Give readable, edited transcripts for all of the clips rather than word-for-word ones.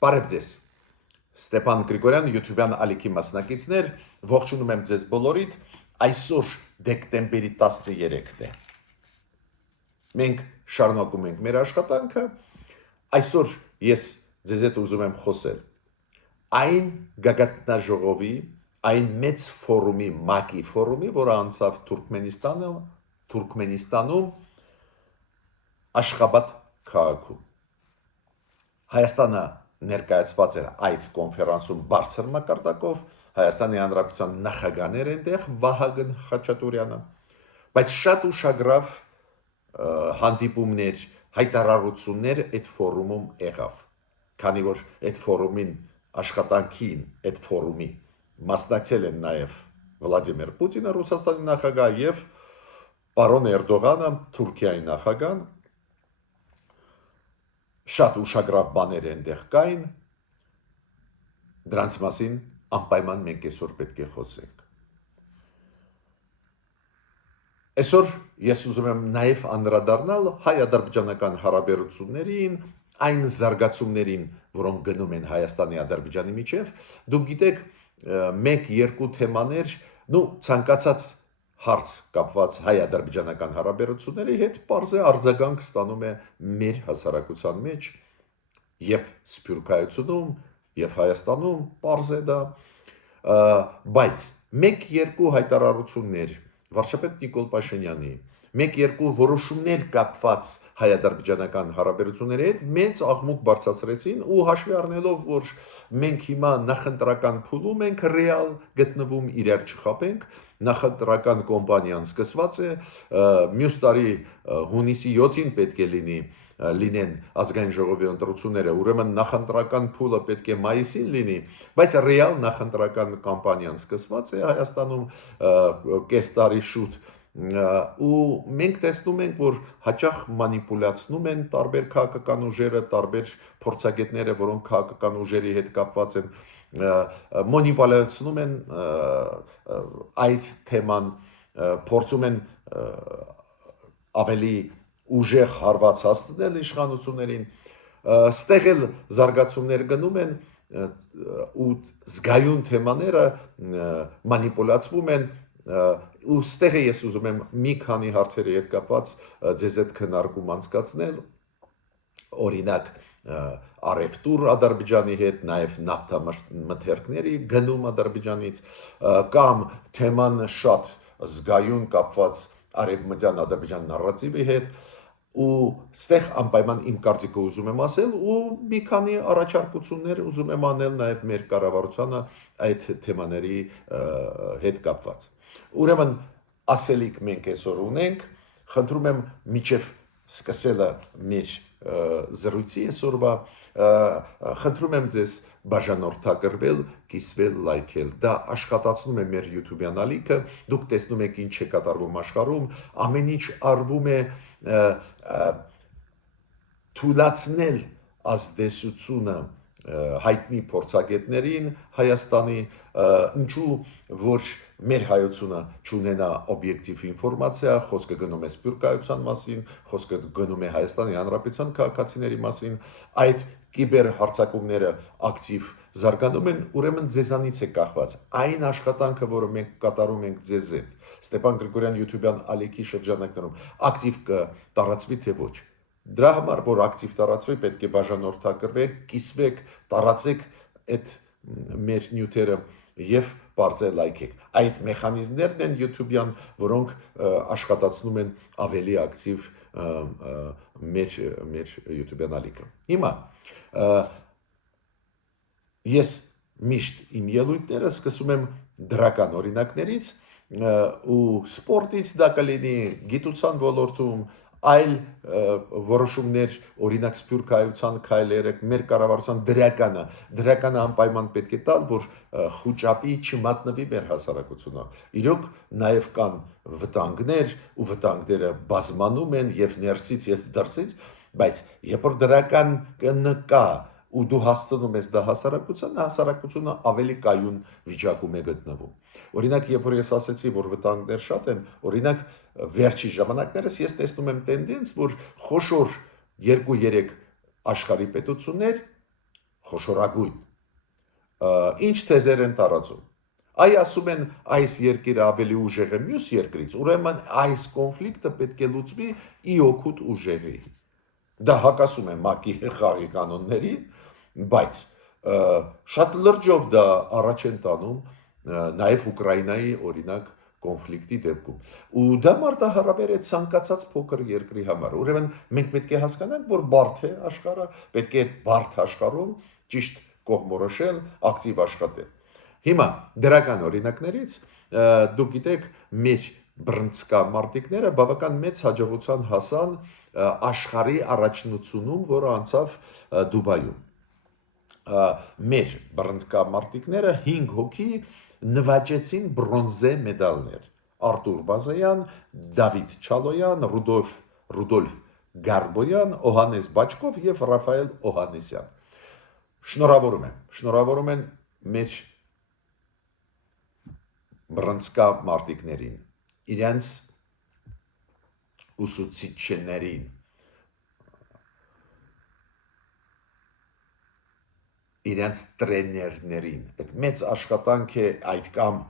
Բարև ձեզ, Ստեփան Գրիգորյան, YouTube-յան ալիքի մասնակիցներ, ողջունում եմ ձեզ բոլորիդ, այսօր դեկտեմբերի 13-ն է, մենք շարունակում ենք մեր աշխատանքը, այսօր ես ձեզ հետ ուզում եմ խոսել, այն գագաթնաժողովի, այն մեծ ֆորումի, ՄԱԿ-ի ֆորումի, որը անցավ Թուրքմենիստանում, Աշխաբադ քաղաքում, Հայաստանը ներկայացված էր այդ կոնֆերանսում բարձր մակարդակով, Հայաստանի Հանրապետության նախագահներ այնտեղ Վահագն Խաչատուրյանը, բայց շատ ուշագրավ հանդիպումներ, հայտարարություններ այդ ֆորումում եղավ, քանի որ այդ ֆորումին աշխատանքին, այդ ֆորումի մասնակցել են նաև Վլադիմիր Պուտինը, Ռուսաստանի նախագահ եւ պարոն Էրդողանը, Թուրքիայի նախագահան, շատ ուշագրավ բաներ այնտեղ կային, դրանց մասին անպայման մենք այսօր պետք է խոսենք։ Այսօր ես ուզում եմ նաև անդրադառնալ հայ-ադրբեջանական հարաբերություններին, այն զարգացումներին, որոնք գնում են Հայաստանի Ադրբեջանի միջև, դուք գիտեք, 1-2 թեմաներ, ցանկացած հարց կապված հայ-ադրբեջանական հարաբերությունների հետ պարզ է արձագանք ստանում է մեր հասարակության մեջ եւ Սփյուռքայությունում եւ Հայաստանում պարզ է դա, բայց 1-2 հայտարարություններ վարչապետ Նիկոլ Փաշինյանի 1-2 որոշումներ կապված հայ-ադրբեջանական հարաբերությունների հետ մեծ աղմուկ բարձրացրեցին ու հաշվի առնելով, որ մենք հիմա նախընտրական փուլում ենք ռեալ գտնվում իրար չխաբենք, նախընտրական կամպանիան սկսված է, մյուս տարի հունիսի 7-ին պետք է լինեն ազգային ժողովի ընտրությունները, ուրեմն նախընտրական փուլը պետք է մայիսին լինի, բայց ռեալ նախընտրական կամպանիան սկսված է Հայաստանում կես տարի շուտ ու մենք տեսնում ենք, որ հաճախ մանիպուլացնում են տարբեր քաղաքական ուժերը, տարբեր փորձագետները, որոնք քաղաքական ուժերի հետ կապված են, մանիպուլացնում են այդ թեման, փորձում են ավելի ուժեղ հարված հասցնել իշխանություններին, ստեղ էլ զարգացումներ գնում են ու զգայուն թեմաները մանիպուլացվում են ու ստեղ ես ուզում եմ մի քանի հարցերի հետ կապված ձեզ հետ քննարկում անցկացնել, օրինակ առևտուր Ադրբեջանի հետ, նաև նավթամթերքների գնում Ադրբեջանից կամ թեման շատ զգայուն կապված արևմտյան Ադրբեջան նարատիվի հետ ու ստեղ անպայման իմ կարծիքը ուզում եմ ասել ու մի քանի առաջարկություններ ուզում եմ անել նաև մեր կառավարությանը այդ թեմաների հետ կապված։ Ուրեմն ասելիք մենք այսօր ունենք, խնդրում եմ միջև սկսելը մեր զրույցի այսօրվա, խնդրում եմ ձեզ բաժանորդագրվել, կիսվել, լայքել, դա աշխատացնում է մեր YouTube-յան ալիքը, դուք տեսնում եք ինչ է կատարվում աշխարհում, ամեն ինչ արվում է թույլատրել ազդեցությունը հայտնի փորձագետներին Հայաստանի, ինչու որ մեր հայությունը չունենա օբյեկտիվ ինֆորմացիա, խոսքը գնում է Սփյուռքայության մասին, խոսքը գնում է Հայաստանի Հանրապետության քաղաքացիների մասին, այդ կիբեր հարձակումները ակտիվ զարգանում են, ուրեմն ձեզանից է կախված այն աշխատանքը, որը մենք կատարում ենք ձեզ հետ, Ստեփան Գրիգորյան YouTube-յան ալիքի շրջանակներում ակտիվ կտարածվի թե ոչ։ Դրա համար, որ ակտիվ տարածվի, պետք է բաժանորդագրվեք, կիսվեք, տարածեք այդ մեր նյութերը եւ բարձր լայքեք։ Այդ մեխանիզմներն են YouTube-յան, որոնք աշխատացնում են ավելի ակտիվ մեր YouTube-յան ալիքը։ Հիմա ես միշտ իմ ելույթները սկսում եմ դրական օրինակներից ու սպորտից դա կլինի, գիտության ոլորտում, այլ որոշումներ, օրինակ Սփյուռքայության քայլերը, մեր կառավարության դրականը անպայման պետք է տալ, որ խուճապի չմատնվի մեր հասարակությունը։ Իրոք նաև կան վտանգներ ու վտանգները բազմանում են եւ ներսից եւ դրսից, բայց երբ որ դրական կա ու դու հասցնում ես դա հասարակությունը ավելի կայուն վիճակում է գտնվում։ Օրինակ, երբ որ ես ասացի, որ վտանգներ շատ են, օրինակ վերջի ժամանակներս ես տեսնում եմ տենդենս, որ խոշոր 2-3 աշխարհի պետություններ խոշորագույն։ Ինչ թեզեր են տարածում։ Այ ասում են այս երկիրը ավելի ուժեղ է մյուս երկրից, ուրեմն այս կոնֆլիկտը պետք է լուծվի ի օգուտ ուժերի։ Դա հակասում է ՄԱԿ-ի խաղի կանոններին, բայց շատ լրջով դա առաջ են տանում նաև Ուկրաինայի օրինակ կոնֆլիկտի դեպքում։ Ու դա մարտահրավեր է ցանկացած փոքր երկրի համար։ Ուրեմն մենք պետք է հասկանանք, որ բարդ է աշխարհը, պետք է բարդ աշխարհում ճիշտ կողմորոշել, ակտիվ աշխատել։ Հիմա դրական օրինակներից դուք գիտեք, մեր բռնցքամարտիկները բավական մեծ հաջողության հասան աշխարհի առաջնությունում, որը անցավ Դուբայում։ Մեր բռնցքամարտիկները 5 հոգի նվաճեցին բրոնզե մեդալներ։ Արտուր Բազայան, Դավիթ Չալոյան, Ռուդոլֆ Գարբոյան, Օհանես Բաչկով եւ Ռաֆայել Օհանեսյան։ Շնորհավորում են մեր բռնցքամարտիկներին, իրենց ուսուցիչներին, իրենց տրեներներին։ Այդ մեծ աշխատանք է այդ կամ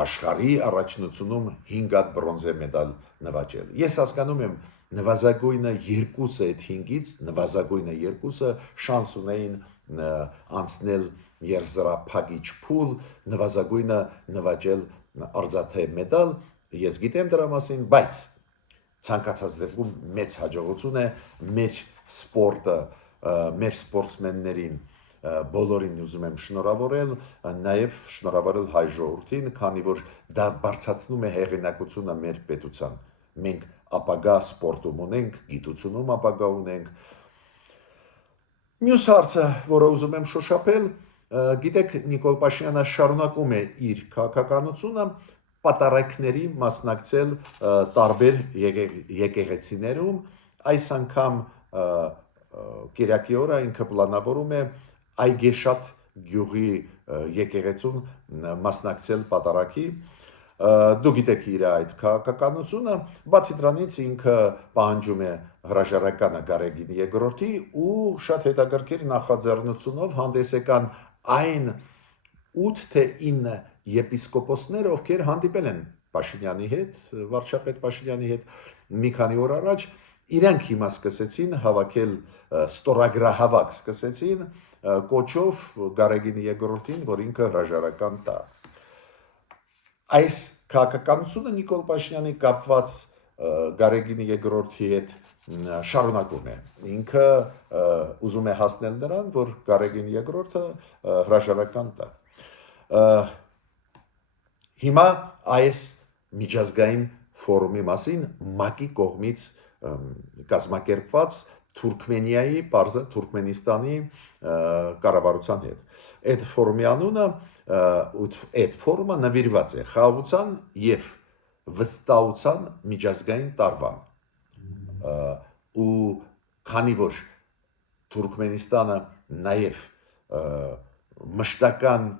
աշխարհի առաջնությունում 5 հատ բրոնզե մեդալ նվաճել։ Ես հասկանում եմ, նվազագույնը 2-ը այդ 5-ից, նվազագույնը 2-ը շանս ունեին անցնել երզրափակիչ փուլ, նվազագույնը նվաճել արծաթե մեդալ, ես գիտեմ դրա մասին, բայց ցանկացած դեպքում մեծ հաջողություն է մեր սպորտը, մեր սպորտսմեններին բոլորին ուզում եմ շնորհավորել, նաև շնորհավորել հայ ժողովրդին, քանի որ դա բարձրացնում է հեղինակությունը մեր պետության։ Մենք ապագա սպորտում ունենք, գիտությունում ապագա ունենք։ Մյուս հարցը, որը ուզում եմ շոշափել, գիտեք, Նիկոլ Փաշինյանը շարունակում է իր քաղաքականությունը, պատարակների մասնակցել տարբեր եկեղեցիներում, այս անգամ Կիրակի օրը ինքը պլանավորում է Այգեշատ գյուղի եկեղեցում մասնակցել պատարակի։ Դու գիտեք իր այդ քաղաքականությունը, բացի դրանից ինքը պահանջում է հրաժարականը Գարեգին II-ի ու շատ հետաքրքիր նախաձեռնությունով հանդես եկան այն 8 թե 9 եպիսկոպոսները, ովքեր հանդիպել են Փաշինյանի հետ, վարչապետ Փաշինյանի հետ մի քանի օր առաջ, իրանք հիմա սկսեցին հավաքել ստորագրահավաք սկսեցին կոչով Գարեգին II-ին, որ ինքը հրաժարական տա։ Այս քաղաքականությունը Նիկոլ Փաշինյանի կապված Գարեգին II-ի հետ շարունակում է։ Ինքը ուզում է հասնել նրան, որ Գարեգին II-ը հրաժարական տա։ Հիմա այս միջազգային ֆորումի մասին ՄԱԿ-ի կողմից կազմակերպված Թուրքմենիայի, պարզը Թուրքմենիստանի կառավարության հետ։ Այդ ֆորումի անունը, այդ ֆորումը նվիրված է խաղաղության եւ վստահության միջազգային տարվան։ Ու քանի որ Թուրքմենիստանը նաև մշտական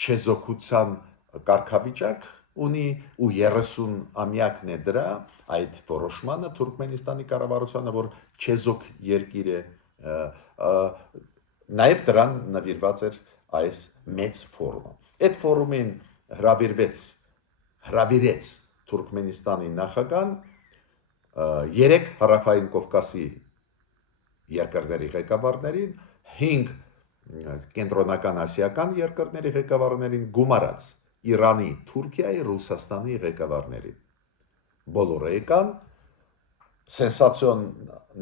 չեզոքության կարգավիճակ ունի ու 30 ամյակն է դրա այդ որոշմանը Թուրքմենիստանի կառավարությանը, որ չեզոք երկիր է, նաև դրան նվիրված էր այս մեծ ֆորումը։ Այդ ֆորումին հրավիրեց Թուրքմենիստանի նախագահան 3 հարավային Կովկասի երկրների ղեկավարներին, 5 կենտրոնական ասիական երկրների ղեկավարներին, գումարած Իրանի, Թուրքիայի, Ռուսաստանի ղեկավարներին։ Բոլորը եկան, սենսացիոն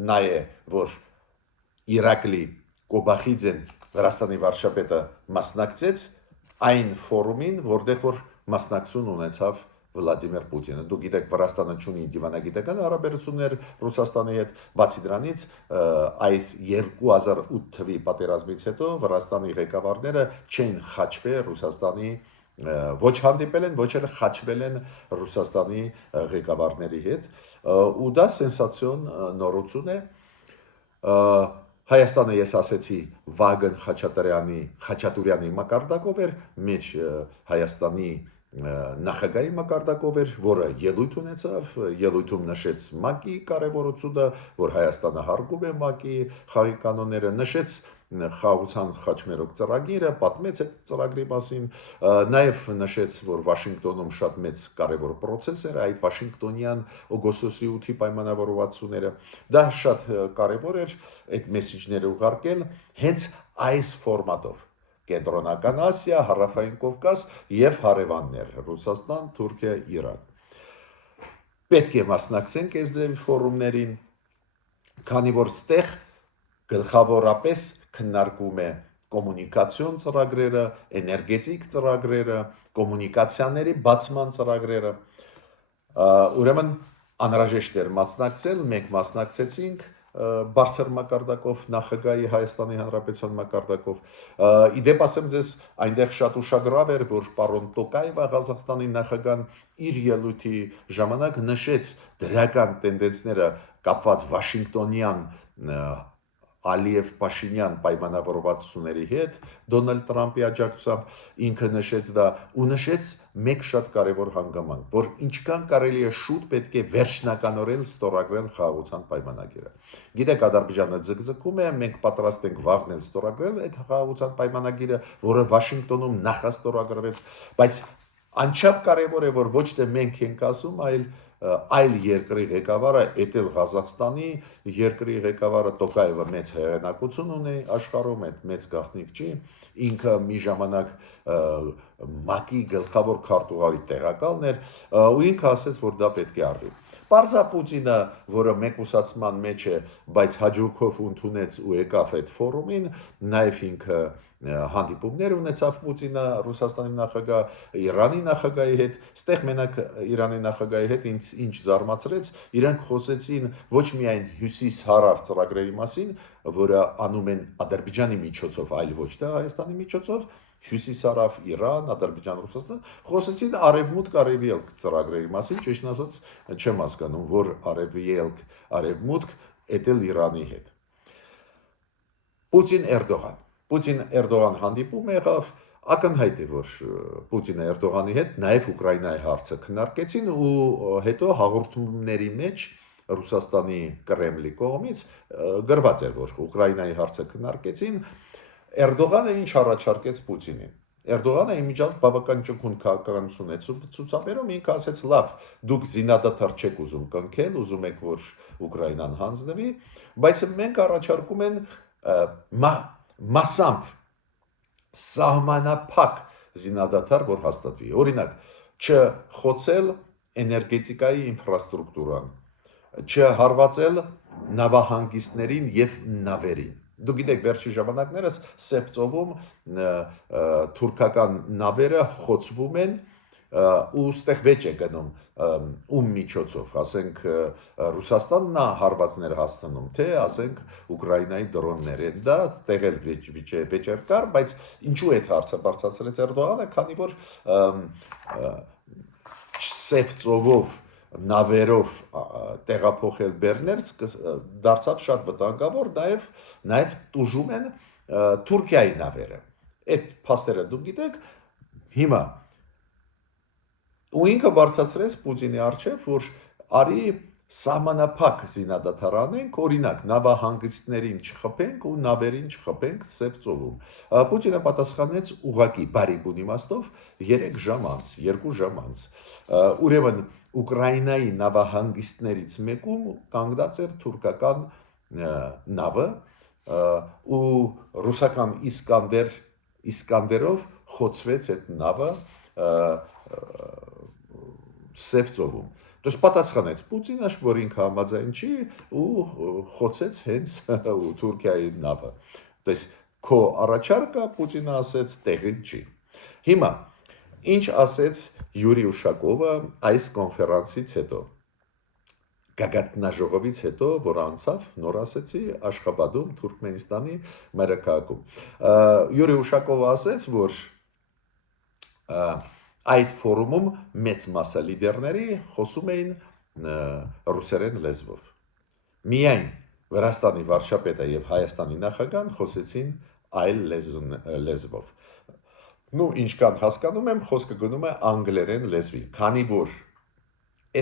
նա է, որ Իրակլի Կոբախիձեն Վրաստանի վարչապետը մասնակցեց այն ֆորումին, որտեղ որ մասնակցություն ունեցավ Վլադիմիր Պուտինը։ Դուք գիտեք, Վրաստանը ունի դիվանագիտական հարաբերություններ Ռուսաստանի հետ, բացի դրանից այս 2008 թվականի պատերազմից հետո Վրաստանի ղեկավարները չեն խաչվել Ռուսաստանի ոչ հանդիպել են, ոչ էլ խաչվել են Ռուսաստանի ղեկավարների հետ, ու դա սենսացիոն նորություն է։ Հայաստանը, ես ասեցի, Վագն Խաչատուրյանի մակարդակով էր, մեր Հայաստանի նախագահի մակարդակով էր, որը ելույթ ունեցավ, ելույթում նշեց ՄԱԿ-ի կարևորությունը, որ Հայաստանը հարգում է ՄԱԿ-ի խաղի կանոնները, նշեց խաղաղության խաչմերոք ծրագիրը, պատմեց այդ ծրագրի մասին, նաև նշեց, որ Վաշինգտոնում շատ մեծ կարևոր process էր այդ Վաշինգտոնյան օգոստոսի 8-ի պայմանավորվածությունները, դա շատ կարևոր էր այդ մեսեջները ուղարկել հենց այս ֆորմատով։ Կենտրոնական Ասիա, Հարավային Կովկաս եւ հարևաններ՝ Ռուսաստան, Թուրքիա, Իրան։ Պետք է մասնակցենք այս ֆորումներին, քանի որ ստեղ գլխավորապես քննարկում է կոմունիկացիոն ծրագրերը, էներգետիկ ծրագրերը, կոմունիկացիաների բացման ծրագրերը։ Ուրեմն անհրաժեշտ էր մասնակցել, մենք մասնակցեցինք բարձր մակարդակով նախագահի Հայաստանի Հանրապետության մակարդակով։ Իդեպ ասեմ ձեզ, այնտեղ շատ ուշագրավ էր, որ պարոն Տոկաևը Ղազախստանի նախագահան իր ելույթի ժամանակ նշեց դրական տենդենսները կապված Վաշինգտոնյան Ալիև-Փաշինյան պայմանավորվածությունների հետ Դոնալդ Տրամպի աջակցությամբ ինքը նշեց դա ու նշեց մեկ շատ կարևոր հանգամանք, որ ինչքան կարելի է շուտ պետք է վերջնականորեն ստորագրել խաղաղության պայմանագիրը։ Գիտեք, Ադրբեջանը ձգձգում է, մենք պատրաստ ենք վաղն ստորագրել այդ խաղաղության պայմանագիրը, որը Վաշինգտոնում նախաստորագրվեց, բայց անչափ կարևոր է, որ ոչ թե մենք ենք ասում, այլ երկրի ղեկավարը, էտել Ղազախստանի երկրի ղեկավարը Տոկաևը մեծ հեղինակություն ունի աշխարհում, այդ մեծ գաղտնիք չի, ինքը մի ժամանակ ՄԱԿ-ի գլխավոր քարտուղարի տեղակալն էր, ու ինքը ասեց, որ դա պետք է արվի։ Պարզա Պուտինը, որը մեկուսացման մեջ է, բայց հաջողքով ընդունեց ու եկավ այդ ֆորումին, նաև ինքը հանդիպումներ ունեցավ Պուտինը Ռուսաստանի նախագահ, Իրանի նախագահի հետ, ստեղ մենակ Իրանի նախագահի հետ ինչ զարմացրեց, իրանք խոսեցին ոչ միայն հյուսիս-հարավ ծրագրերի մասին, որը անում են Ադրբեջանի միջոցով, այլ ոչ թե Հայաստանի միջոցով, հյուսիս-հարավ Իրան, Ադրբեջան, Ռուսաստան, խոսեցին արևմուտք-արևելք ծրագրերի մասին, ճիշտ ասած չեմ հասկանում, որ արևելք-արևմուտք էտել Իրանի հետ։ Պուտին-Էրդողան հանդիպում եղավ, ակնհայտ է, որ Պուտինը Էրդողանի հետ նաև Ուկրաինայի հարցը քննարկեցին ու հետո հաղորդումների մեջ Ռուսաստանի Կրեմլի կողմից գրված էր, որ Ուկրաինայի հարցը քննարկեցին, Էրդողանը ինչ առաջարկեց Պուտինին։ Էրդողանը իմիջիալ բավական ճկուն քաղաքականություն է ցուցաբերում, ինքը ասեց՝ լավ, դուք զինադադար չեք ուզում կնքել, ուզում եք, որ Ուկրաինան հանձնվի, բայց մենք առաջարկում են մասամբ սահմանափակ զինադադար, որ հաստատվի։ Օրինակ, չխոցել էներգետիկայի ինֆրաստրուկտուրան, չհարվածել նավահանգիստներին եւ նավերին։ Դուք գիտեք, վերջի ժամանակներս Սև ծովում թուրքական նավերը խոցվում են ու ստեղ վեճ է գնում ում միջոցով, ասենք Ռուսաստանն է հարվածներ հասցնում, թե ասենք Ուկրաինայի դրոններ են, դա տեղել վեճեր կար, բայց ինչու այդ հարցը բարձրացրեց Էրդողանը, քանի որ Սև ծովով նավերով տեղափոխել բեռներ դարձավ շատ վտանգավոր, նաև տուժում են Թուրքիայի նավերը։ Այդ փաստերը դուք գիտեք, հիմա ու ինքը բարձրացրեց Պուտինի առջև, որ արի սահմանափակ զինադադար անենք, օրինակ նավահանգիստներին չխփենք ու նավերին չխփենք Սև ծովում։ Պուտինը պատասխանեց ուղղակի բարի բուն իմաստով 3 ժամ անց, 2 ժամ անց։ Ուրեմն Ուկրաինայի նավահանգիստներից մեկում կանգնած էր թուրքական նավը ու ռուսական Իսկանդերով խոցվեց այդ նավը Սև ծովում։ Դուք պատասխանեց Պուտինը, որ ինքը համաձայն չի ու խոցեց հենց Թուրքիայի նավը։ Դες քո առաջարկը Պուտինը ասեց տեղին չի։ Հիմա ինչ ասեց Յուրի Ուշակովը այս կոնֆերանսից հետո։ Գագաթնաժողովից հետո, որ անցավ, նոր ասեցի, Աշխաբադում, Թուրքմենստանի մայրաքաղաքում։ Յուրի Ուշակովը ասեց, որ այդ ֆորումում մեծ մասը լիդերների խոսում էին ռուսերեն լեզվով։ Միայն Վրաստանի վարչապետը եւ Հայաստանի նախագահան խոսեցին այլ լեզվով։ Ինչքան հասկանում եմ, խոսքը գնում է անգլերեն լեզվի, քանի որ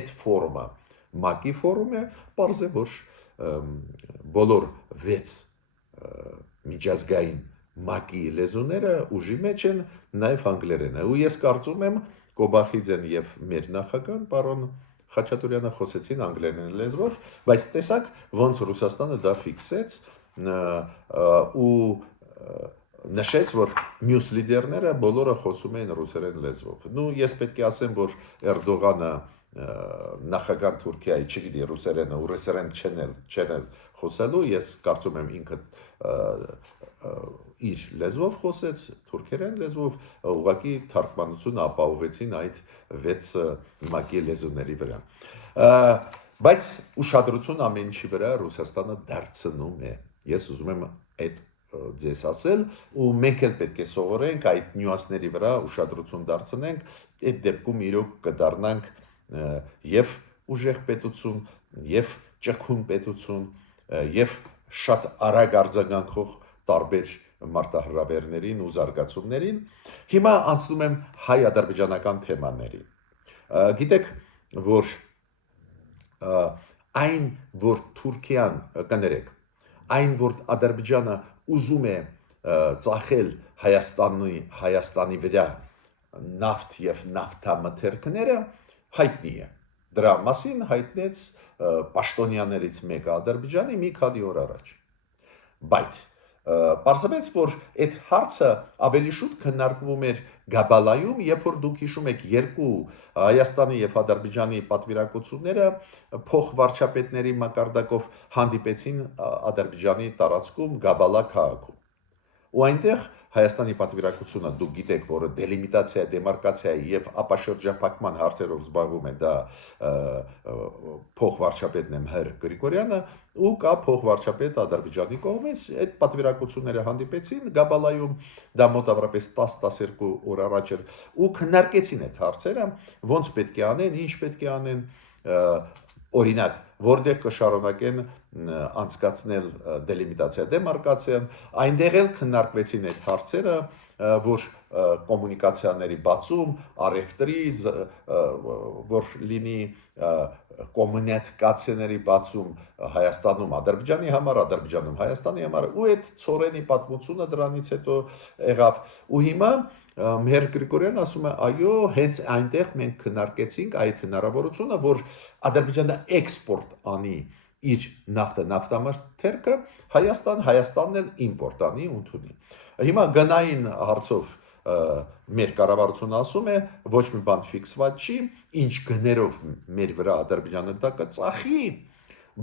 այդ ֆորումը ՄԱԿ-ի ֆորում է, պարզ է, որ բոլոր 6 միջազգային մակի լեզուները ուժի մեջ են նաև անգլերենը։ Ու ես կարծում եմ Կոբախիձեն եւ մեր նախագահան պարոն Խաչատուրյանը խոսեցին անգլերեն լեզվով, բայց տեսակ ոնց Ռուսաստանը դա ֆիքսեց ու նշեց, որ մյուս լիդերները բոլորը խոսում են ռուսերեն լեզվով։ Նու ես պետք է ասեմ, որ Էրդողանը նախագահ Թուրքիայի չգիտի ռուսերենը ու ռուսերեն չեն խոսելու, ես կարծում եմ ինքը իր լեզվով խոսեց, թուրքերեն լեզվով, ուղղակի թարգմանությունը ապահովեցին այդ 6 մակի լեզուների վրա։ Բայց ուշադրություն ամեն ինչի վրա Ռուսաստանը դարձնում է։ Ես ուզում եմ այդ ձեզ ասել, ու մենք էլ պետք է սովորենք այդ նյուանսների վրա ուշադրություն դարձնենք, այդ դեպքում իրոք կդառնանք եւ ուժեղ պետություն, եւ ճկուն պետություն, եւ շատ արագ արձագանքող տարբեր մարտահրավերներին ու զարգացումներին։ Հիմա անցնում եմ հայ-ադրբեջանական թեմաներին։ Գիտեք, որ այն, որ Թուրքիան կներեք, այն, որ Ադրբեջանը ուզում է ծախել Հայաստանի վրա նավթ եւ նավթամթերքները, հայտնի է։ Դրա մասին հայտնեց պաշտոնյաներից մեկը Ադրբեջանի մի քանի օր առաջ։ Բայց պարզվեց, որ այդ հարցը ավելի շուտ քննարկվում էր Գաբալայում, երբ որ դուք հիշում եք երկու Հայաստանի եւ Ադրբեջանի պատվիրակությունները փոխվարչապետների մակարդակով հանդիպեցին Ադրբեջանի տարածքում Գաբալա քաղաքում։ Ու այնտեղ Հայաստանի պատվիրակությունը դուք գիտեք, որ դելիմիտացիա, դեմարկացիայի եւ ապաշրջափակման հարցերով զբաղվում է դա փոխվարչապետն է Մհեր Գրիգորյանը, ու կա փոխվարչապետ Ադրբեջանի կողմից, այդ պատվիրակությունները հանդիպեցին Գաբալայում, դա մոտավորապես 10-12 օր առաջ էր, ու քննարկեցին այդ հարցերը, ոնց պետք է անեն, ինչ պետք է անեն, օրինակ, որտեղ կշարունակեն անցկացնել դելիմիտացիա, դեմարկացիան, այնտեղ էլ քննարկվեցին այդ հարցերը, որ կոմունիկացիաների բացում, առևտրի, որ լինի կոմունիկացիաների բացում Հայաստանում Ադրբեջանի համար, Ադրբեջանում Հայաստանի համար, ու այդ ծորենի պատմությունը դրանից հետո եղավ, ու հիմա Մհեր Գրիգորյանը ասում է, այո, հենց այնտեղ մենք քննարկեցինք այդ հնարավորությունը, որ Ադրբեջանը էքսպորտ անի իր նավթամթերքը Հայաստան, Հայաստանն էլ իմպորտ անի ընդունի։ Հիմա գնային հարցով մեր կառավարությունը ասում է, ոչ մի բան ֆիքսված չի, ինչ գներով մեր վրա Ադրբեջանը դա կծախի,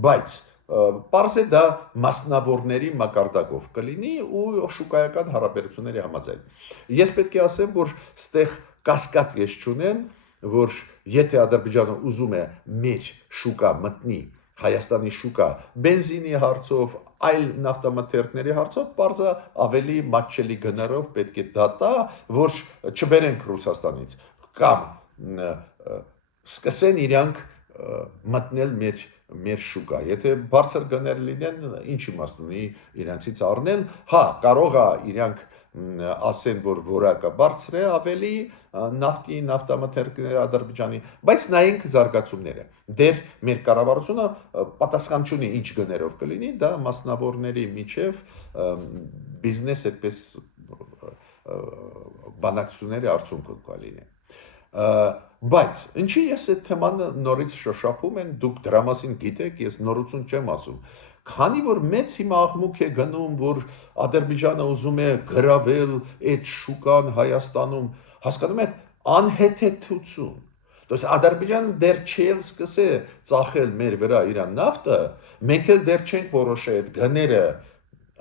բայց պարզ է դա մասնավորների մակարդակով կլինի ու շուկայական հարաբերությունների համաձայն։ Ես պետք է ասեմ, որ ստեղ կասկած ես չունեմ, որ եթե Ադրբեջանը ուզում է մեր շուկա մտնի, Հայաստանի շուկա բենզինի հարցով, այլ նավթամթերքների հարցով, պարզա ավելի մատչելի գներով պետք է դա տա, որ չբերենք Ռուսաստանից, կամ սկսեն իրանք մտնել մեր շուկա։ Եթե բարձր գներ լինեն, ինչ իմաստ ունի իրանցից առնել, հա, կարող է իրանք ասեն, որ որակը բարձր է ավելի նավթի, նավթամթերքների Ադրբեջանի, բայց նայենք զարգացումները։ Դեռ մեր կառավարությունը պատասխան չունի ինչ գներով կլինի, դա մասնավորների միջև բիզնես այդպես բանակցությունների արդյունքում կլինի։ Բայց ինչի ես այդ թեման նորից շոշափում եմ, դուք դրա մասին գիտեք, ես նորություն չեմ ասում։ Քանի որ մեծ հիմա աղմուկ է գնում, որ Ադրբեջանը ուզում է գրավել այդ շուկան Հայաստանում, հասկանում եք, անհեթեթություն։ Դոս Ադրբեջանը դեռ չի սկսե ծախել մեր վրա իր նավթը, մենք էլ դեռ չենք որոշել այդ գները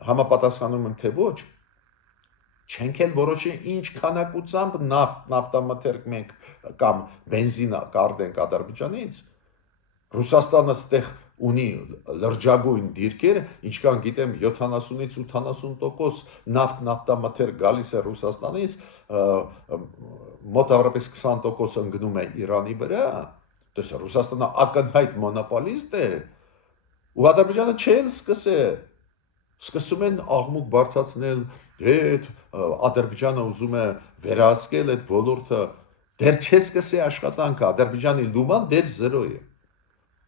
համապատասխանում են թե ոչ, չենք էլ որոշել ինչ քանակությամբ նավթամթերք մենք կամ բենզին կառնենք Ադրբեջանից։ Ռուսաստանը ստեղ ունի լրջագույն դիրքեր, ինչքան գիտեմ 70-ից 80% նավթամթերք գալիս է Ռուսաստանից, մոտավորապես 20% ընկնում է Իրանի վրա, դες Ռուսաստանը ակնհայտ մոնոպոլիստ է, ու Ադրբեջանը չեն սկսում են աղմուկ բարձրացնել, հետ Ադրբեջանը ուզում է վերահսկել այդ ոլորտը, դեռ չի սկսի աշխատանքը, Ադրբեջանի լուման դեռ 0 է։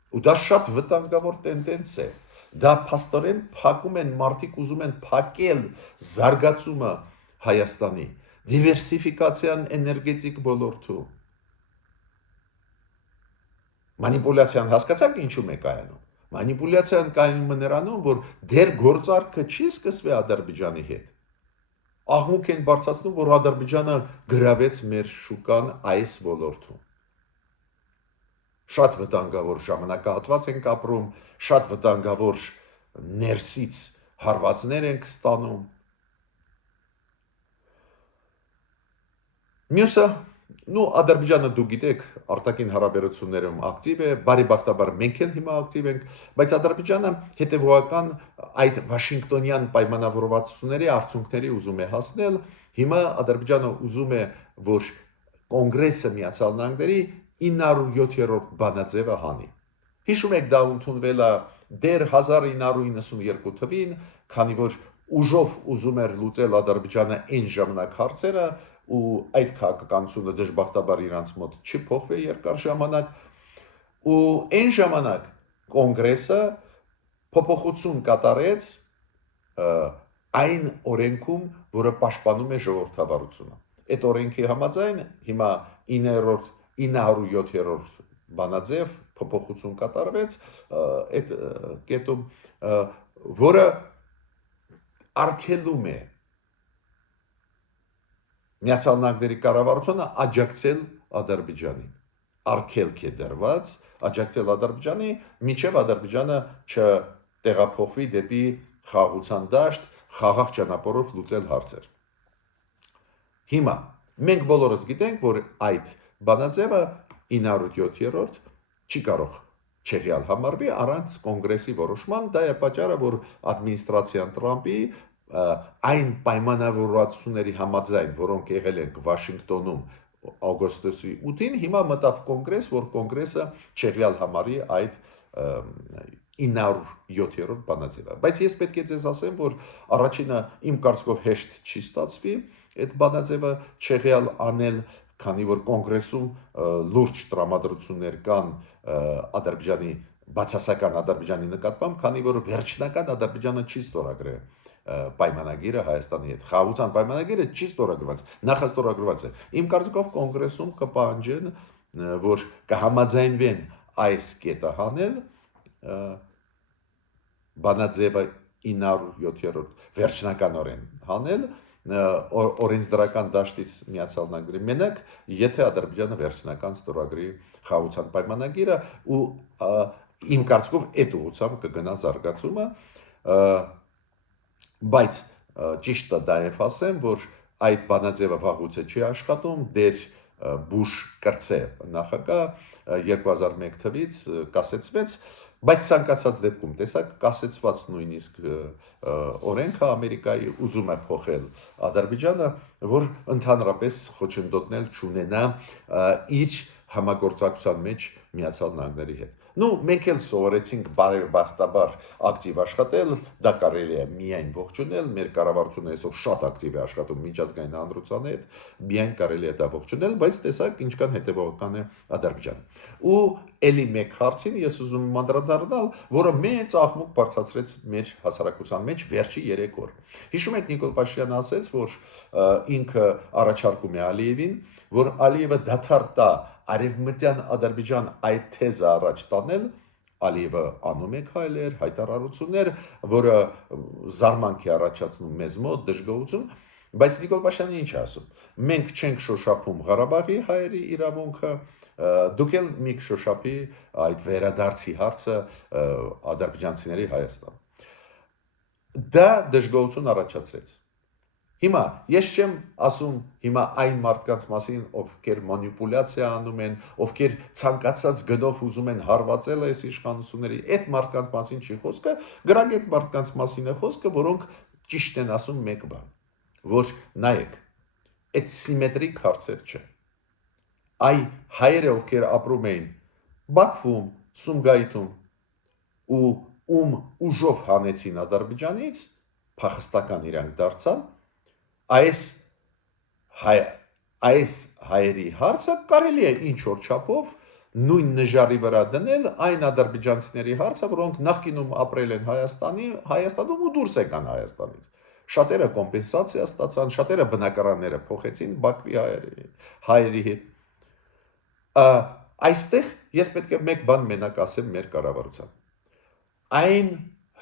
Ու դա շատ վտանգավոր տենդենս է։ Դա փաստորեն փակում են մարդիկ ուզում են փակել զարգացումը Հայաստանի դիվերսիֆիկացիան էներգետիկ ոլորտում։ Մանիպուլյացիան հասկացաք ինչու է կայանում։ Մանիպուլյացիան կայանում է նրանում, որ դեր գործարքը չի սկսվի Ադրբեջանի հետ։ Աղմուկ են բարձրացնում, որ Ադրբեջանը գրավեց մեր շուկան այս ոլորտում։ Շատ վտանգավոր ժամանակահատված ենք ապրում, շատ վտանգավոր ներսից հարվածներ ենք ստանում։ Մյուսը, Ադրբեջանը դու գիտեք, արտաքին հարաբերություններում ակտիվ է, բարեբախտաբար մենք էլ հիմա ակտիվ ենք, բայց Ադրբեջանը հետևողական այդ Վաշինգտոնյան պայմանավորվածությունների արդյունքների ուզում է հասնել։ Հիմա Ադրբեջանը ուզում է, որ Կոնգրեսը Միացյալ Նահանգների 907-րդ բանաձևը հանի։ Հիշում եք, դա ընդունվել է դեռ 1992 թվին, քանի որ ուժով ուզում էր լուծել Ադրբեջանը այն ժամանակ հարցերը, ու այդ քաղաքականությունը դժբախտաբար իրանց մոտ չի փոխվել երկար ժամանակ, ու այն ժամանակ Կոնգրեսը փոփոխություն կատարեց այն օրենքում, որը պաշտպանում է ժողովրդավարությունը։ Այդ օրենքի համաձայն հիմա 907-րդ բանաձև փոփոխություն կատարվեց այդ կետում, որը արգելում է Միացյալ Նահանգների կառավարությունը աջակցել Ադրբեջանին։ Արգելք է դրված աջակցել Ադրբեջանի, մինչև Ադրբեջանը չտեղափոխվի դեպի խաղաղության դաշտ, խաղաղ ճանապարհով լուծել հարցեր։ Հիմա մենք բոլորս գիտենք, որ այդ բանաձևը 907-րդ չի կարող չեղյալ համարվի առանց կոնգրեսի որոշման, դա է պատճառը, որ ադմինիստրացիան Տրամպի այն պայմանավորվածությունների համաձայն, որոնք եղել են Վաշինգտոնում օգոստոսի 8-ին, հիմա մտավ կոնգրես, որ կոնգրեսը չեղյալ համարի այդ 907-րդ բանաձևը։ Բայց ես պետք է ձեզ ասեմ, որ առաջինը իմ կարծիքով հեշտ չի ստացվի այդ բանաձևը չեղյալ անել, քանի որ կոնգրեսում լուրջ տրամադրություններ կան Ադրբեջանի բացասական Ադրբեջանի նկատմամբ, քանի որ վերջնական Ադրբեջանը չի ստորագրել պայմանագիրը Հայաստանի հետ։ Խաղաղության պայմանագիրը չի ստորագրված, նախաստորագրված է։ Իմ կարծիքով կոնգրեսում կպահանջեն, որ կհամաձայնվեն այս կետը հանել բանաձևը 907-րդ վերջնականորեն հանել օրենսդրական դաշտից Միացյալ Նահանգների մենակ, եթե Ադրբեջանը վերջնական ստորագրի խաղաղության պայմանագիրը, ու իմ կարծիքով այդ ուղղությամբ կգնա զարգացումը, բայց ճիշտը դա է ասեմ, որ այդ բանաձևը վաղուց չի աշխատում, դեր Բուշ կրծե նախագահ 2001 թվականից կասեցվեց, բայց ցանկացած դեպքում տեսակ կասեցված նույնիսկ օրենքը Ամերիկայի ուզում է փոխել Ադրբեջանը, որ ընդհանրապես խոչընդոտնել չունենա իր համագործակցության մեջ Միացյալ Նահանգների հետ։ Մենք էլ սովորեցինք բարեբախտաբար ակտիվ աշխատել, դա կարելի է միայն ողջունել, մեր կառավարությունը այսօր շատ ակտիվ է աշխատում միջազգային հանրության հետ, միայն կարելի է դա ողջունել, բայց տեսակ ինչքան հետևողական է Ադրբեջանը։ Ու էլի մեկ հարցին ես ուզում եմ անդրադառնալ, որը մեծ աղմուկ բարձրացրեց մեր հասարակության մեջ վերջի 3 օր։ Հիշում եք Նիկոլ Փաշինյանը ասեց, որ ինքը առաջարկում է Ալիևին, որ Ալիևը դադար տա Արևմտյան Ադրբեջան այդ թեզը առաջ տանել, Ալիևը անում է քայլեր, հայտարարություններ, որը զարմանք է առաջացնում մեզ մոտ, դժգոհություն, բայց Նիկոլ Փաշինյանը ինչ է ասում։ Մենք չենք շոշափում Ղարաբաղի հայերի իրավունքը, դուք էլ մի շոշափի այդ վերադարձի հարցը ադրբեջանցիների Հայաստան։ Դա դժգոհություն առաջացրեց։ Հիմա ես չեմ ասում հիմա այն մարդկանց մասին, ովքեր մանիպուլյացիա անում են, ովքեր ցանկացած գնով ուզում են հարվածել այս իշխանությունների, այդ մարդկանց մասին չի խոսքը, գրագ այդ մարդկանց մասին է խոսքը, որոնք ճիշտ են ասում մեկ բան, որ նայեք, այդ սիմետրիկ հարցեր չէ։ Այ հայերը, ովքեր ապրում էին Բաքվում, Սումգայիթում ու ում ուժով հանեցին Ադրբեջանից, փախստական իրանք դարձան, այս հայերի հարցը կարելի է ինչ որ չափով նույն նժարի վրա դնել այն ադրբեջանցիների հարցը, որոնք նախկինում ապրել են Հայաստանում ու դուրս եկան Հայաստանից։ Շատերը կոմպենսացիա ստացան, շատերը բնակարանները փոխեցին Բաքվի հայերի հետ։ Այստեղ ես պետք է մեկ բան մենակ ասեմ մեր կառավարության։ Այն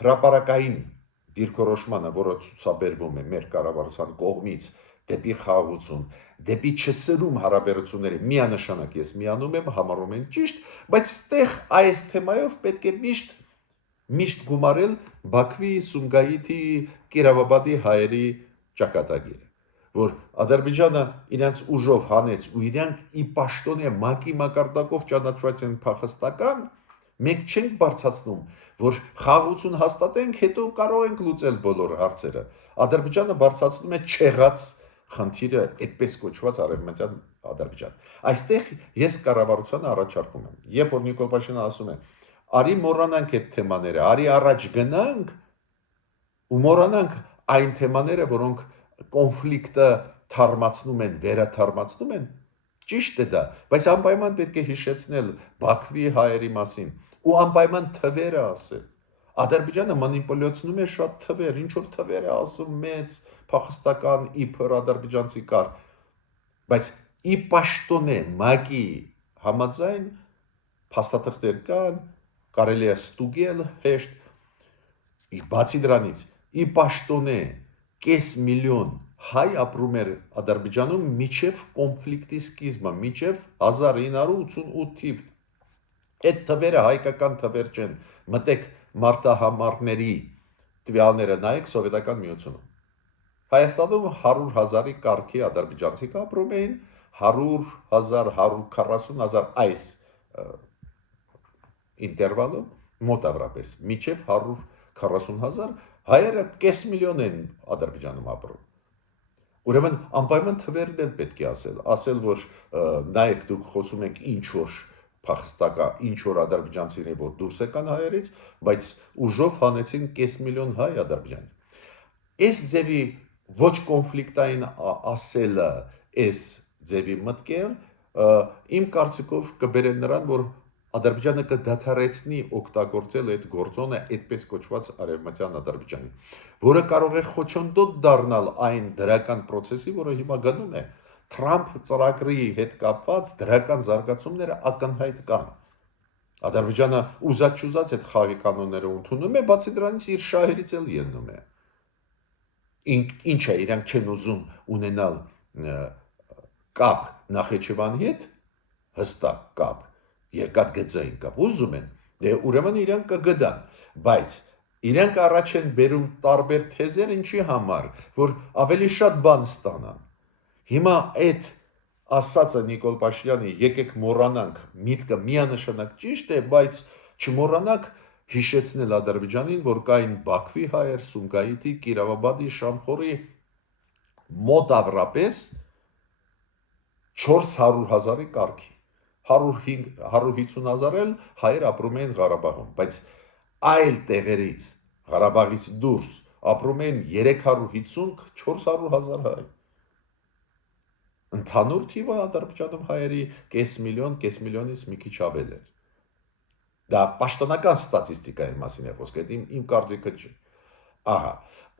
հրապարակային դիրքորոշմանը, որը ցուցաբերվում է մեր կառավարության կողմից դեպի խաղաղություն, դեպի չսրում հարաբերությունները, միանշանակ ես միանում եմ, համարում եմ ճիշտ, բայց ստեղ այս թեմայով պետք է միշտ գումարել Բաքվի, Սումգայիթի, Կիրովաբադի հայերի ճակատագիրը, որ Ադրբեջանը իրենց ուժով հանեց ու իրանք ի պաշտոնե ՄԱԿ-ի մակարդակով ճանաչված են փախստական, մենք չենք բարձրացնում, որ խաղաղություն հաստատենք, հետո կարող ենք լուծել բոլոր հարցերը։ Ադրբեջանը բարձրացնում է չեղած խնդիրը, այդպես կոչված արևմտյան Ադրբեջան։ Այստեղ ես կառավարությանը առաջարկում եմ, երբ որ Նիկոլ Փաշինյանը ասում է, արի մոռանանք այդ թեմաները, արի առաջ գնանք ու մոռանանք այն թեմաները, որոնք կոնֆլիկտը թարմացնում են, վերաթարմացնում են, ճիշտ է դա, բայց անպայման պետք է հիշեցնել Բաքվի հայերի մասին ու անպայման թվերը ասել։ Ադրբեջանը մանիպուլյացնում է շատ թվեր, ինչ որ թվեր է ասում մեծ փախստական իբր ադրբեջանցի կար, բայց ի պաշտոնե ՄԱԿ-ի համաձայն փաստաթղթեր կան, կարելի է ստուգել հեշտ։ Բացի դրանից, ի պաշտոնե կես միլիոն հայ ապրում էր Ադրբեջանում միջև կոնֆլիկտի սկիզբը, միջև 1988 թիվ։ Այդ թվերը հայկական թվեր չեն, մտեք մարտահամարների տվյալները նայեք սովետական միությունում։ Հայաստանում 100,000-ի կարգի ադրբեջանցի ապրում էին, 100,000, 140,000 այս ինտերվալում մոտավորապես, միջև 140,000, հայերը կես միլիոն են Ադրբեջանում ապրում։ Ուրեմն անպայման թվերն էլ պետք է ասել, որ նայեք դուք խոսում եք ինչ որ փախստական, ինչ որ ադրբեջանցիներ, որ դուրս եկան հայերից, բայց ուժով հանեցին կես միլիոն հայ ադրբեջանցի։ Այս ձևի ոչ կոնֆլիկտային ասելը, այս ձևի մտքեր իմ կարծիքով կբերեն նրան, որ Ադրբեջանը կդադարեցնի օգտագործել այդ գործոնը այդպես կոչված արևմտյան Ադրբեջանի, որը կարող է խոչընդոտ դառնալ այն դրական process-ի, որը հիմա գնում է Թրամփ ծրագրի հետ կապված դրական զարգացումները ակնհայտ կան։ Ադրբեջանը ուզած այդ խաղի կանոնները ընդունում է, բացի դրանից իր շահերից էլ ելնում է։ Ինչ է, իրանք չեն ուզում ունենալ կապ Նախիջևանի հետ, հստակ կապ, երկաթգծային կապ, ուզում են, դե ուրեմն իրանք կգդան, բայց իրանք առաջ են բերում տարբեր թեզեր ինչի համար, որ ավելի շատ բան ստանան։ Հիմա այդ ասածը Նիկոլ Փաշինյանի եկեք մոռանանք, միտքը միանշանակ ճիշտ է, բայց չմոռանանք հիշեցնել Ադրբեջանին, որ կային Բաքվի հայեր, Սումգայիթի, Կիրովաբադի, Շամխորի մոտավորապես 400,000-ի կարգի, 150,000 էլ հայեր ապրում էին Ղարաբաղում, բայց այլ տեղերից, Ղարաբաղից դուրս ապրում էին 350-400,000 հայ։ Ընդհանուր թիվը Ադրբեջանում հայերի կես միլիոնից մի քիչ ավել էր։ Դա պաշտոնական ստատիստիկայի մասին է խոսքը, իմ կարծիքը չի։ Ահա,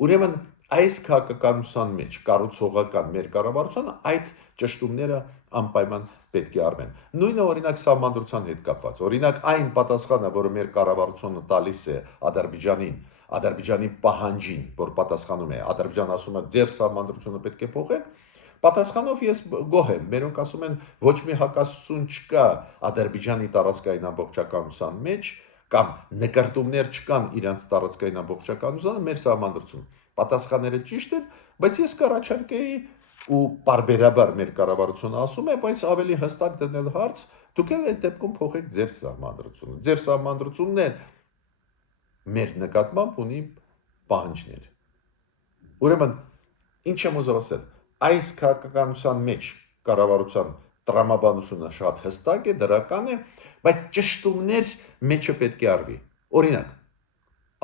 ուրեմն այս քաղաքականության մեջ կառուցողական մեր կառավարությունը այդ ճշտումները անպայման պետք է արվեն։ Նույնը օրինակ սահմանադրության հետ կապված։ Օրինակ այն պատասխանը, որը մեր կառավարությունը տալիս է Ադրբեջանի պահանջին, որ պատասխանում է, Ադրբեջանը ասում է ձեր սահմանադրությունը պետք է փոխեք, պատասխանով ես գոհ եմ, մերոնք ասում են ոչ մի հակասություն չկա Ադրբեջանի տարածքային ամբողջականության մեջ կամ նկարտումներ չկան իրանց տարածքային ամբողջականությանը մեր սահմանադրությունում։ Պատասխանները ճիշտ են, բայց ես կառաջարկեի ու բարբերաբար մեր կառավարությունը ասում է, բայց ավելի հստակ դնել հարց, դուք էլ այդ դեպքում փոխեք ձեր սահմանադրությունը։ Ձեր սահմանադրությունն է մեր նկատմամբ ունի պահանջներ։ Ուրեմն ինչ եմ ուզում ասել, այս քաղաքականության մեջ կառավարության տրամաբանությունը շատ հստակ է, դրական է, բայց ճշտումներ մեջը պետք է արվի։ Օրինակ,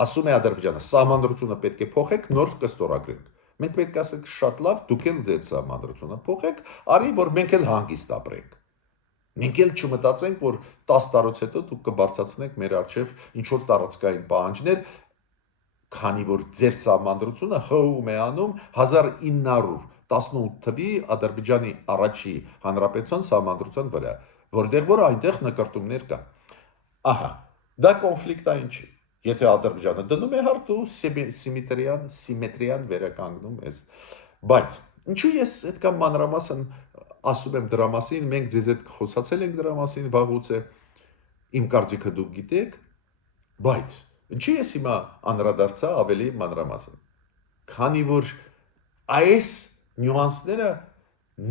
ասում է Ադրբեջանը, սահմանադրությունը պետք է փոխեք, նոր կստորագրենք։ Մենք պետք է ասենք շատ լավ, դուք էլ ձեր սահմանադրությունը փոխեք, արի որ մենք էլ հանգիստ ապրենք։ Մենք էլ չմտածենք, որ 10 տարուց հետո դուք կբարձրացնեք մեր առջև ինչ որ տարածքային պահանջներ, քանի որ ձեր սահմանադրությունը ՀՀ-ում է անում 1918 թվի Ադրբեջանի առաջի հանրապետության սահմանադրության վրա, որտեղ որ այնտեղ նկարտումներ կան։ Ահա, դա կոնֆլիկտային չի։ Եթե Ադրբեջանը դնում է հարց ու սիմետրիան վերականգնում ես։ Բայց ինչու ես այդքան մանրամասն ասում եմ դրա մասին, մենք ձեզ հետ խոսացել ենք դրա մասին վաղուց է, իմ կարծիքը դուք գիտեք, բայց ինչի ես հիմա անդրադարձա ավելի մանրամասն։ Քանի որ այս նյուանսները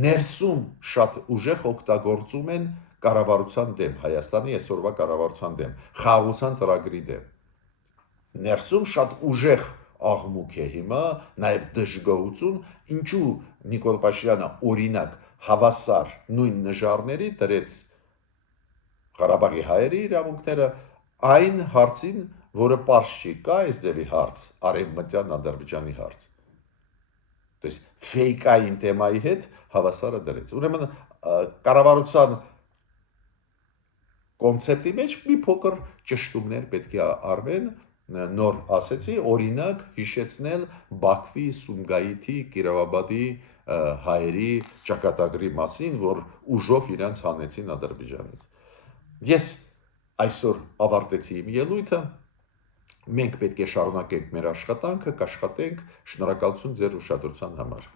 ներսում շատ ուժեղ օգտագործում են կառավարության դեմ, Հայաստանի այսօրվա կառավարության դեմ, խաղաղության ծրագրի դեմ։ Ներսում շատ ուժեղ աղմուկ է հիմա, նաև դժգոհություն, ինչու Նիկոլ Փաշինյանը օրինակ հավասար նույն նժարների դրեց Ղարաբաղի հայերի իրավունքները այն հարցին, որը պարզ չի, կա այս ձևի հարց, արևմտյան Ադրբեջանի հարց։ То есть ֆեյկային թեմայի հետ հավասարը դրեց։ Ուրեմն կառավարության կոնցեպտի մեջ մի փոքր ճշտումներ պետք է արվեն, նոր ասեցի, օրինակ հիշեցնել Բաքվի, Սումգայիթի, Կիրովաբադի հայերի ճակատագրի մասին, որ ուժով իրանց հանեցին Ադրբեջանից։ Ես այսօր ավարտեցի իմ ելույթը, մենք պետք է շարունակենք մեր աշխատանքը, կաշխատենք, շնորհակալություն ձեր ուշադրության համար։